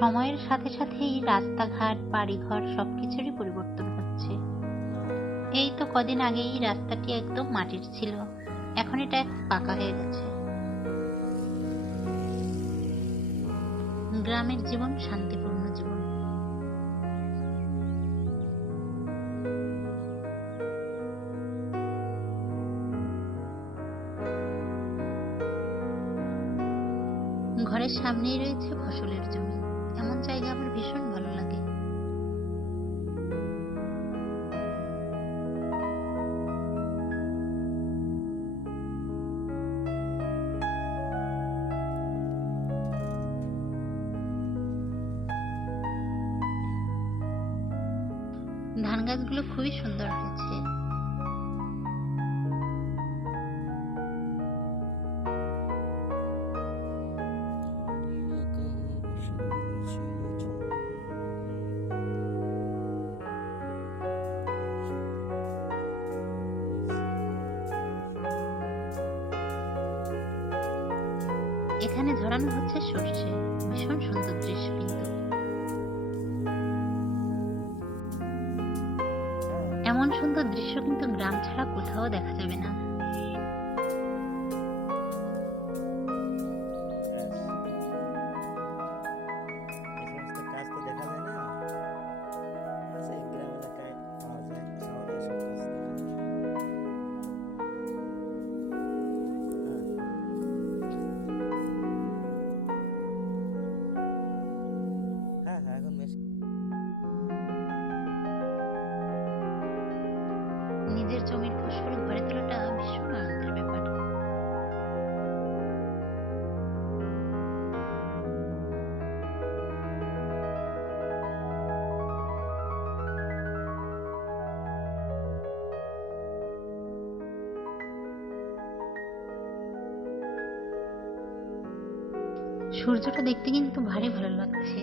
সময়ের সাথে সাথেই রাস্তাঘাট, বাড়িঘর সবকিছুরই পরিবর্তন হচ্ছে। এই তো কদিন আগেই রাস্তাটি একদম মাটির ছিল। এখন এটা পাকা হয়ে গেছে। গ্রামের জীবন শান্তিপূর্ণ জীবন। ঘরের সামনেই রয়েছে ফসলের জমি। ধান গাছগুলো খুবই সুন্দর হয়েছে। এখানে ঝরানো হচ্ছে সর্ষে। ভীষণ সুন্দর দৃশ্য কিন্তু। এমন সুন্দর দৃশ্য কিন্তু গ্রাম ছাড়া কোথাও দেখা যাবে না। নিজের জমির ফসল ঘরে তোলাটা ভীষণ আনন্দের ব্যাপার। সূর্যটা দেখতে কিন্তু ভারী ভালো লাগছে।